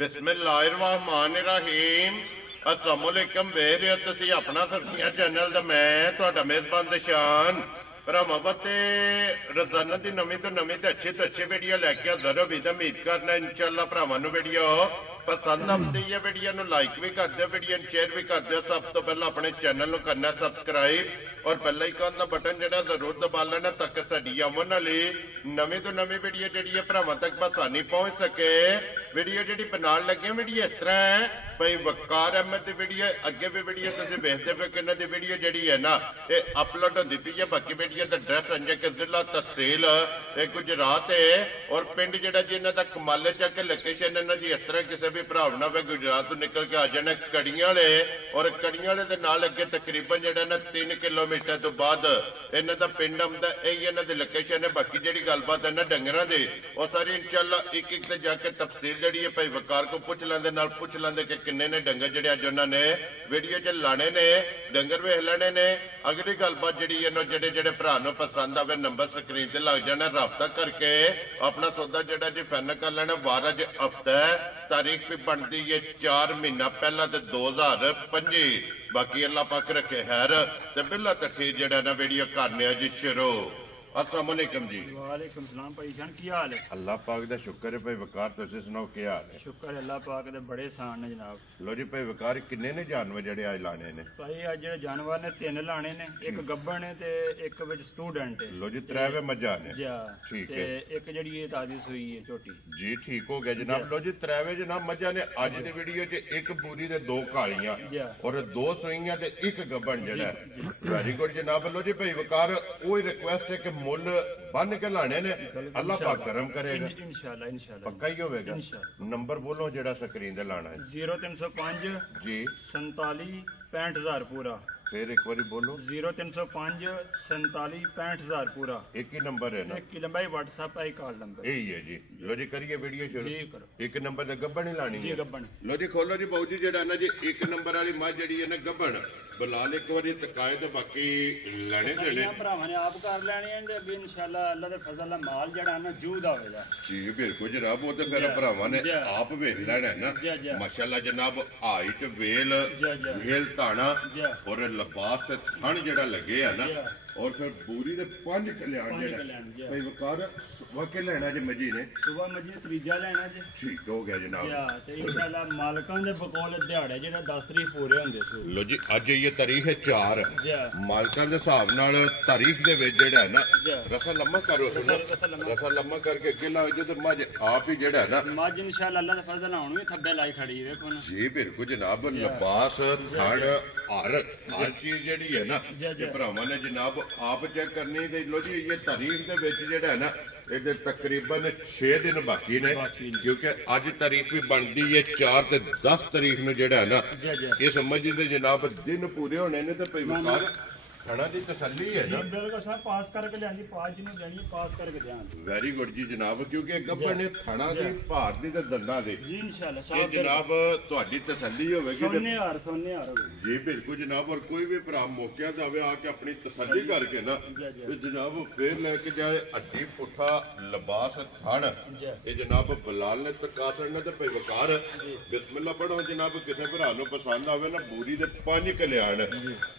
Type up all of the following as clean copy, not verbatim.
बिस्मिल्लाहिर्रहमानिर्रहीम अस्सलाम वालेकुम वेरे तुसी अपना सरसिया चैनल दा मैं तुहाडा मेज़बान दशान भरावां ते रोजाना दी नवीं तो अच्छी वीडियो लैके हाज़र हो भी उम्मीद करना इंशाअल्लाह भरावां नूं वीडियो पसंद आती है। वीडियो नूं लाइक भी कर दो, वीडियो शेयर भी कर दो। सब तो पहले अपने चैनल नूं करना सबसक्राइब और बेल आइकन दा बटन जिहड़ा जरूर दबा लेना ताकि साडी आउण वाली नवीं तो नवीं वीडियो जिहड़ी है भरावां तक आसानी पहुंच सके। वीडियो जिहड़ी बनाउण लगे वीडियो इस तरह है भाई वकार अहमद की वीडियो अगे भी वीडियो तुसीं वेखदे पे कि इन्हां दी वीडियो जिहड़ी है ना ये अपलोड होंदी पई है। बाकी वीडियो दा एड्रैस अंजे के जिला तहसील गुजरात है और पिंड जिहड़ा जी इन्हां दा कमाले चक लोकेशन इन्हां दी इस तरह किसी भी भरा ना वे गुजरात तो निकल के आ जाने कड़ियां वाले और कड़ियां वाले दे नाल अगे तकरीबन जिहड़ा ना 3 किलोमीटर तो बाद इन्हां दा पिंड आउंदा यही इन्हां दी लोकेशन है। बाकी जिहड़ी गलबात है ना डंगरां दी और सारी इंशाअल्लाह एक एक ते जाके तफसील जिहड़ी है भाई वकार को पूछ लैंदे नाल पूछ लैंदे कि किन्ने ने डंगर जिहड़े अज उन्हां ने वीडियो च लाने ने डंगर वेख लेने ने। अगली गलबात जिहड़ी है ना जिहड़े जिहड़े भरा नूं पसंद आवे नंबर स्क्रीन ते लग जाना राबता करके अपना सौदा जिहड़ा जी फाइनल कर लेना। 12 ज हफ्ता तारीख भी बनती है 4 महीना पहला तो 2025। बाकी अल्लाह पाक रखे हैर ते बिल्ला तखीर जिहड़ा ना वीडियो करने जी शुरू। अस्सलाम वालेकुम जी। वालेकुम सलाम भाई जान की हाल है? अल्लाह पाक दा शुक्र है भाई वकार तुसीं सुनाओ की हाल है? शुक्र अल्लाह पाक दे बड़े सान ने जनाब। लो जी भाई वकार किन्ने ने जानवर जिहड़े अज लाने ने? भाई अज जिहड़े जानवर ने 3 लाने ने, एक गब्बन है ते एक विच स्टूडेंट है। लो जी 3 मज्झां ने जी ठीक ते है एक जिहड़ी ये ताजी सूई है छोटी जी ठीक हो गया जनाब। लो जी 3 जनाब मज्झां ने अज दी वीडियो च एक पूरी ते 2 कालियां और 2 सूईयां ते एक गब्बन जिहड़ा वेरी गुड जनाब। लो जी भाई वकार ओही रिक्वेस्ट है कि मुल बन के लाने ने अल्लाह पाक करम करेगा इंशाल्लाह इंशाल्लाह पक्का ही होगा। नंबर बोलो जेड़ा स्क्रीन ते लाना है 0305 जी 47 65000 पूरा। फिर एक बारी बोलो 0305 47 65000 पूरा। एक ही नंबर है ना? एक ही नंबर व्हाट्सएप है कॉल नंबर यही है जी। लो जी करिए वीडियो शुरू जी करो। एक नंबर ते गब्बन ही लानी जी है। गब्बन लो जी खोलो जी बाबू जी जेड़ा ना जी एक नंबर वाली मझ जेड़ी है ना गब्बन बलाल एक बारी तकाए तो बाकी लेने देने भरावां ने आप कर लेने हैं ते अगे इंशाल्लाह अल्लाह दे फजल नाल माल जेड़ा ना जूद आवेगा जी बिल्कुल जनाब। वो तो फिर भरावां ने आप वेख लेना है ना माशाल्लाह जनाब। हाइट वेल वेल ताना और लिबास ते थन जेड़ा लगे है ना और फिर बूरी दे 5 कल्याण जेड़ा भाई वकार वाके लेना जे मजी ने सुबह मजी त्रीजा लेना जे ठीक हो गया जनाब। ते इंशाल्लाह मालकां दे बकौल दिहाड़े जेड़ा 10 तरीक पूरे होंदे सु। लो जी अज ये तारीख है 4 मालकां दे हिसाब नाल तारीख दे विच जेड़ा है ना रसा लम्मा करो सुनो रसा लम्मा करके अगे ला जो ते मज आप ही जेड़ा है ना मज इंशाल्लाह अल्लाह दे फजल हुन भी थब्बे लाई खड़ी देखो ना जी बिल्कुल जनाब। लिबास थड़ हर चीज जेड़ी है ना ये भरावां ने जनाब आप चेक करनी ते लो जी ये तारीख दे विच जेड़ा है ना इहदे तकरीबन 6 दिन बाकी ने क्योंकि अज तारीख भी बनती है 4 ते 10 तारीख नूं जेड़ा है ना ये समझदे जनाब दिन पूरे होने ने ते भाई वकार खाना दी तसल्ली है ना बिल्कुल सब पास करके लेंदी पास जिन्हों देनी पास करके दें। वेरी गुड जी जनाब क्योंकि गब्बन ने खाना दी भार दी ते दंदां दी जी इंशाल्लाह ये जनाब तुहाडी तसल्ली होवेगी सोने हार जी बिल्कुल जनाब। और कोई भी भरा मौके ते आवे आके अपनी तसल्ली करके ना ये जनाब फिर लेके जाए हड्डी पुठा लिबास थन ये जनाब बलाल ने तका करना ते भाई वकार बिस्मिल्लाह पढ़ो जनाब। किसी भरा नूं पसंद आवे ना बूरी दे 5 कल्याण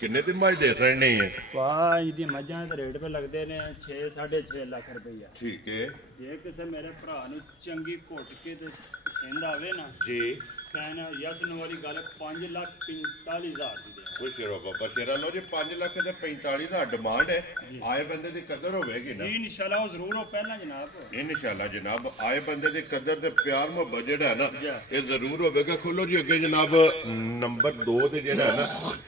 किन्ने दी मज दे रहे नहीं है पांच दी मझां दे रेट पे लगदे ने 6 6.5 लाख रुपया ठीक है। जे किसी मेरे भरा नूं चंगी घुट के ते पसंद आवे ना जी कहना यस नो वाली गल 5,45,000 दी दे खुश रहो बाबा शेरा। लो जी 5,45,000 डिमांड है आए बंदे दी कदर होवेगी ना जी इंशाल्लाह वो जरूर हो पहला जनाब इंशाल्लाह जनाब। आए बंदे दी कदर ते प्यार मोहब्बत जेड़ा है ना ये जरूर होवेगा। खोलो जी अगे जनाब नंबर 2 ते जेड़ा है ना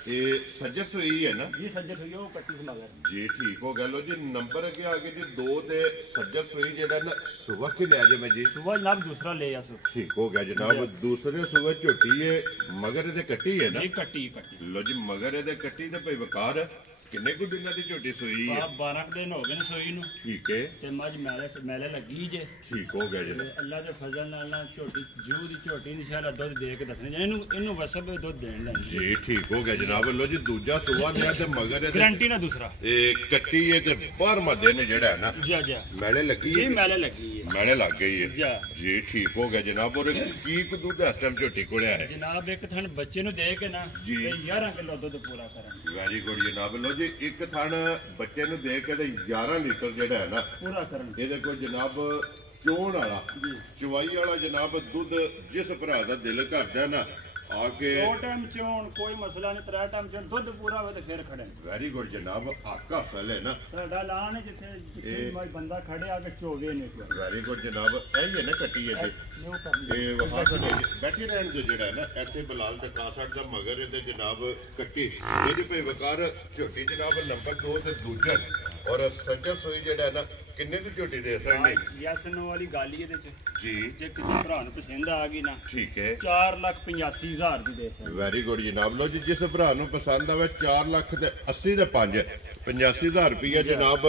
ये सजस हुई है ना जी सज्जत हुई हो कट्टी से मगर जी ठीक हो गया। लो जी नंबर अगे आगे जी 2 ते सजस हुई जेड़ा ना सुबह की ले जे मैं जी सुबह जनाब दूसरा ले आसो ठीक हो गया जनाब। दूसरे सुबह झोटी है मगर ये कट्टी है ना जी कट्टी कट्टी। लो जी मगर ये कट्टी ते भाई वकार ਕਿੰਨੇ ਕੁ ਦਿਨਾਂ ਦੀ ਝੋਟੀ ਸੂਈ ਹੈ? 12 ਦਿਨ ਹੋ ਗਏ ਨੇ ਸੂਈ ਨੂੰ ਠੀਕ ਹੈ, ਤੇ ਮੱਝ ਮੈਲੇ ਲੱਗੀ ਜੇ। ਠੀਕ ਹੋ ਗਿਆ ਜੀ। ਤੇ ਅੱਲਾ ਦੇ ਫਜ਼ਲ ਨਾਲ ਨਾ ਝੋਟੀ ਜੂ ਦੀ ਝੋਟੀ ਇਨਸ਼ਾਅੱਲਾ ਦੁੱਧ ਦੇ ਕੇ ਦੱਸਣੀ ਇਹਨੂੰ ਵਸਬ ਦੁੱਧ ਦੇਣ ਲੈਣੀ ਜੀ। ਠੀਕ ਹੋ ਗਿਆ ਜਨਾਬ। ਲੋ ਜੀ ਦੂਜਾ ਸੂਆ ਲਿਆ ਤੇ ਮਗਰ ਇਹਦੇ ਗਰੰਟੀ ਨਾ ਦੂਸਰਾ ਇਹ ਕੱਟੀ ਹੈ ਤੇ 12ਵਾਂ ਦਿਨ ਜਿਹੜਾ ਹੈ ਨਾ ਜਾ ਜਾ ਮੈਲੇ ਲੱਗੀ ਜੀ ਹੈ, ਮੈਲੇ ਲੱਗੀ ਹੈ ਮੈਲੇ ਲੱਗ ਗਈ ਹੈ ਜਾ ਜੀ। ਠੀਕ ਹੋ ਗਿਆ ਜਨਾਬ। ਔਰ ਕੀ ਕੁ ਦੁੱਧ ਇਸ ਟਾਈਮ ਝੋਟੀ ਕੋਲ ਹੈ? ਜਨਾਬ ਇੱਕ ਥਣ ਬੱਚੇ ਨੂੰ ਦੇ ਕੇ ਨਾ ਜੀ। ਤੇ 11 ਕਿਲੋ ਦੁੱਧ ਪੂਰਾ ਕਰਾਂਗੇ। ਵੈਰੀ ਗੁੱਡ ਜਨਾਬ। ਲੋ ਜੀ ਇੱਕ ਥਣ ਬੱਚੇ ਨੂੰ ਦੇ ਕੇ ਤੇ 11 ਲੀਟਰ ਜਿਹੜਾ ਹੈ ਨਾ ਪੂਰਾ ਕਰਾਂਗੇ। ਇਹਦੇ ਕੋਲ ਜਨਾਬ ਚੋਣ ਵਾਲਾ ਚਵਾਈ ਵਾਲਾ ਜਨਾਬ ਦੁੱਧ ਜਿਸ ਭਰਾ ਦਾ ਦਿਲ ਕਰਦਾ ਨਾ ਆ ਕੇ। 2 ਟਾਈਮ ਚੋਣ ਕੋਈ ਮਸਲਾ ਨਹੀਂ, 3 ਟਾਈਮ ਚੋਣ ਦੁੱਧ ਪੂਰਾ ਹੋਵੇ ਤੇ ਫਿਰ ਖੜੇ। ਵੈਰੀ ਗੁੱਡ ਜਨਾਬ। ਆਕਾ ਫਲ ਹੈ ਨਾ ਸਾਡਾ ਲਾਣ ਜਿੱਥੇ ਕੋਈ ਬੰਦਾ ਖੜੇ ਆ ਕੇ ਚੋਵੇ ਨੇ। ਵੈਰੀ ਗੁੱਡ ਜਨਾਬ। ਇਹ ਹੈ ਨਾ ਕੱਟੀ ਹੈ ਨਿਊ ਕਰਨੀ ਇਹ ਵਹਾ ਸਾਡੇ ਬੈਠੇ ਰਹਿਣ ਦੇ ਜਿਹੜਾ ਹੈ ਨਾ ਇੱਥੇ ਬਲਾਲ ਤੇ ਕਾਸਟ ਦਾ ਮਗਰ ਇਹਦੇ ਜਨਾਬ ਕੱਟੀ ਇਹਦੀ ਭਈ ਵਕਾਰ ਝੋਟੀ ਜਨਾਬ ਨੰਬਰ 2 ਤੇ ਦੂਜਾ। ਔਰ ਸੱਜਾ ਸੋਈ ਜਿਹੜਾ ਹੈ ਨਾ ਕਿੰਨੇ ਦੀ ਝੋਟੀ ਦੇ ਸਕਣੇ? ਯਸ ਨੋ ਵਾਲੀ ਗੱਲ ਹੀ ਇਹਦੇ ਚ ਜੀ। ਜੇ ਕਿਸੇ ਭਰਾ ਨੂੰ ਪਸੰਦ ਆ ਗਈ ਨਾ ਠੀਕ ਹੈ, 4,85,000 ਦੀ ਦੇ ਸਕਦੇ। ਵੈਰੀ ਗੁੱਡ ਜਨਾਬ। ਲੋ ਜੀ ਜਿਸ ਭਰਾ ਨੂੰ ਪਸੰਦ ਆਵੇ 4 ਲੱਖ ਤੇ 80 ਦੇ 5 85,000 ਰੁਪਇਆ ਜਨਾਬ।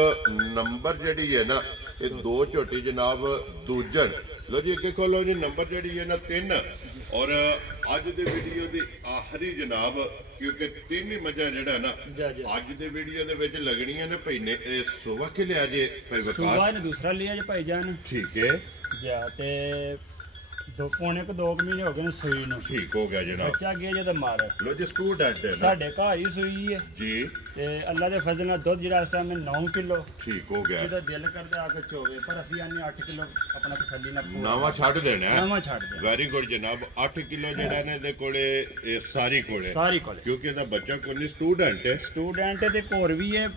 ਨੰਬਰ ਜਿਹੜੀ ਹੈ ਨਾ ਇਹ 2 ਝੋਟੀ ਜਨਾਬ ਦੂਜਣ। ਲੋ ਜੀ ਅੱਗੇ ਖੋਲੋ ਜੀ ਨੰਬਰ ਜਿਹੜੀ ਹੈ ਨਾ 3। ਔਰ ਅੱਜ ਦੇ ਵੀਡੀਓ ਦੀ ਆਖਰੀ ਜਨਾਬ ਕਿਉਂਕਿ 3 ਹੀ ਮੱਝਾਂ ਜਿਹੜਾ ਨਾ ਅੱਜ ਦੇ ਵੀਡੀਓ ਦੇ ਵਿੱਚ ਲੱਗਣੀਆਂ ਨੇ ਭਈ ਨੇ ਇਹ ਸੁਬਾ ਕੇ ਲਿਆ ਜੇ ਭਈ ਵਕਾਰ ਸੁਬਾ ਨੇ ਦੂਸਰਾ ਲਿਆ ਜੇ ਭਾਈ ਜਾਨ। ਠੀਕ ਹੈ ਜਾ ਤੇ 2 ਮਹੀਨੇ ਹੋ ਗਏ ਨੇ ਸੂਈ ਨੂੰ। ਠੀਕ ਹੋ ਗਿਆ ਜਨਾਬ। ਬੱਚਾ ਗਿਆ ਜਦ ਮਾਰ ਲੋ ਜੀ ਸਕੂਟ ਹੈ ਨਾ ਸਾਡੇ ਘਰ ਹੀ ਸੂਈ ਹੈ ਜੀ। ਤੇ ਅੱਲਾ ਦੇ ਫਜ਼ਲ ਨਾਲ ਦੁੱਧ ਜਿਹੜਾ ਇਸ ਟਾਈਮ 9 ਕਿਲੋ। ਠੀਕ ਹੋ ਗਿਆ। ਜਿਹਦਾ ਦਿਲ ਕਰਦਾ ਆ ਕੇ ਚੋਵੇ ਪਰ ਅਸੀਂ ਆਨੇ 8 ਕਿਲੋ ਆਪਣਾ ਤਸੱਲੀ ਨਾਲ ਨਵਾਂ ਛੱਡ ਦੇਣਾ ਹੈ। ਨਵਾਂ ਛੱਡ ਦੇ। ਵੈਰੀ ਗੁੱਡ ਜਨਾਬ। 8 ਕਿਲੋ ਜਿਹੜਾ ਨੇ ਇਹਦੇ ਕੋਲੇ ਇਹ ਸਾਰੀ ਕੋਲੇ ਕਿਉਂਕਿ ਇਹਦਾ ਬੱਚਾ ਕੋਈ ਸਟੂਡੈਂਟ ਹੈ। ਸਟੂਡੈਂਟ ਤੇ ਘੋਰ ਵੀ ਹੈ।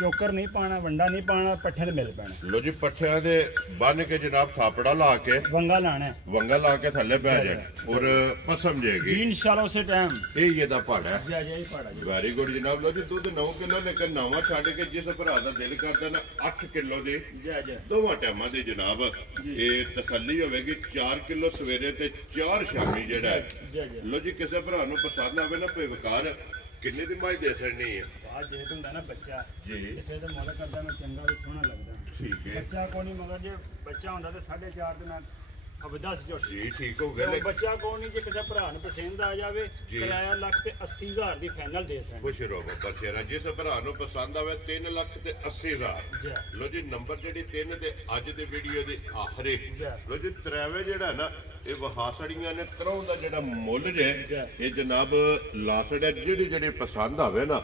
ਚੋਕਰ ਨਹੀਂ ਪਾਣਾ, ਵੰਡਾ ਨਹੀਂ ਪਾਣਾ, ਪੱਠੇ ਤੇ ਮਿਲ ਪੈਣਾ। ਲੋ ਜੀ ਪੱਠਿਆਂ ਦੇ ਬੰਨ ਕੇ ਜਨਾਬ ਥਾਪੜਾ ਲਾ ਕੇ ਵੰਗਾ ਲਾਣਾ ਵੰਗਾ ਲਾ ਕੇ ਥੱਲੇ ਬਹਿ ਜਾਏ ਔਰ ਪਸਮ ਜਾਏਗੀ ਇਨਸ਼ਾਅੱਲਾ ਉਸੇ ਟਾਈਮ ਇਹ ਇਹਦਾ ਭਾੜਾ ਹੈ। ਜਾ ਜਾ ਹੀ ਪਾੜਾ ਜੀ। ਵੈਰੀ ਗੁੱਡ ਜਨਾਬ। ਲੋ ਜੀ ਦੁੱਧ 9 ਕਿਲੋ ਲੇਕਿਨ ਨਵਾਂ ਛੱਡ ਕੇ ਜਿਸ ਭਰਾ ਦਾ ਦਿਲ ਕਰਦਾ ਨਾ 8 ਕਿਲੋ ਦੇ ਜਾ ਜਾ ਦੋਵਾਂ ਟਾਈਮਾਂ ਦੇ ਜਨਾਬ ਇਹ ਤਸੱਲੀ ਹੋਵੇਗੀ। 4 ਕਿਲੋ ਸਵੇਰੇ ਤੇ 4 ਸ਼ਾਮੀ ਜਿਹੜਾ ਹੈ। ਜਾ ਜਾ ਲੋ ਜੀ ਕਿਸੇ ਭਰਾ ਨੂੰ ਪਸੰਦ ਆਵੇ ਨਾ ਭਈ ਵਕਾਰ ਕਿੰਨੇ ਦੀ ਮਾਈ ਦੇ ਸਕਣੀ ਹੈ? ਬਾਅਦ ਜੇ ਹੁੰਦਾ ਨਾ ਬੱਚਾ ਜੀ ਇੱਥੇ ਤੇ ਮੁੱਲ ਕਰਦਾ ਮੈਂ ਚੰਗਾ ਵੀ ਸੋਹਣਾ ਲੱਗਦਾ। ਠੀਕ ਹੈ ਬੱਚਾ ਕੋਈ ਨਹੀਂ ਮਗਰ ਜੇ ਬੱਚਾ ਹੁੰਦਾ ਤੇ 4.5 ਦੇ ਨਾਲ ਅਬ 10 ਝੋਟੀ। ਜੀ। ਠੀਕ ਹੋ ਗਿਆ। ਬੱਚਾ ਕੋਈ ਨਹੀਂ ਜੇ ਕਿਸੇ ਭਰਾ ਨੂੰ ਪਸੰਦ ਆ ਜਾਵੇ ਕਿਰਾਇਆ ਲੱਖ ਤੇ 80,000 ਦੀ ਫਾਈਨਲ ਦੇ ਸਕਦੇ। ਖੁਸ਼ ਰਹੋ ਬੱਚੇਰਾ। ਜਿਸ ਭਰਾ ਨੂੰ ਪਸੰਦ ਆਵੇ 3 ਲੱਖ ਤੇ 80,000। ਲੋ ਜੀ ਨੰਬਰ ਜਿਹੜੀ 3 ਤੇ ਅੱਜ ਦੇ ਵੀਡੀਓ ਦੇ ਆਖਰੀ। ਲੋ ਜੀ ਤਰਾਵੇ ਜਿਹੜਾ ਨਾ ਇਹ ਵਹਾਸੜੀਆਂ ਨੇ ਤਰੋਂ ਦਾ ਜਿਹੜਾ ਮੁੱਲ ਜੇ ਇਹ ਜਨਾਬ ਲਾਸੜਾ ਜਿਹੜੀ ਪਸੰਦ ਆਵੇ ਨਾ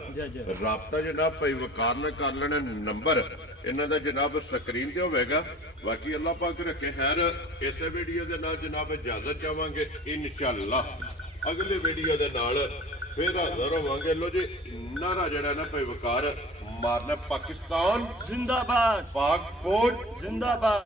ਰਾਬਤਾ ਜਨਾਬ ਭਈ ਵਕਾਰ ਨਾਲ ਕਰ ਲੈਣਾ। ਨੰਬਰ ਇਹਨਾਂ ਦਾ ਜਨਾਬ ਸਕਰੀਨ ਤੇ ਹੋਵੇਗਾ। ਬਾਕੀ ਅੱਲਾਹ ਪਾਕ ਰੱਖੇ ਖੈਰ। ਇਸੇ ਵੀਡੀਓ ਦੇ ਨਾਲ ਜਨਾਬ ਇਜਾਜ਼ਤ ਚਾਹਾਂਗੇ ਇਨਸ਼ਾਅੱਲਾ। ਅਗਲੇ ਵੀਡੀਓ ਦੇ ਨਾਲ ਫਿਰ ਹਾਜ਼ਰ ਹੋਵਾਂਗੇ। ਲੋ ਜੀ ਨਾਰਾ ਜਿਹੜਾ ਨਾ ਭਈ ਵਕਾਰ ਮਾਰਨਾ ਪਾਕਿਸਤਾਨ ਜ਼ਿੰਦਾਬਾਦ, ਪਾਕ ਫੌਜ ਜ਼ਿੰਦਾਬਾਦ।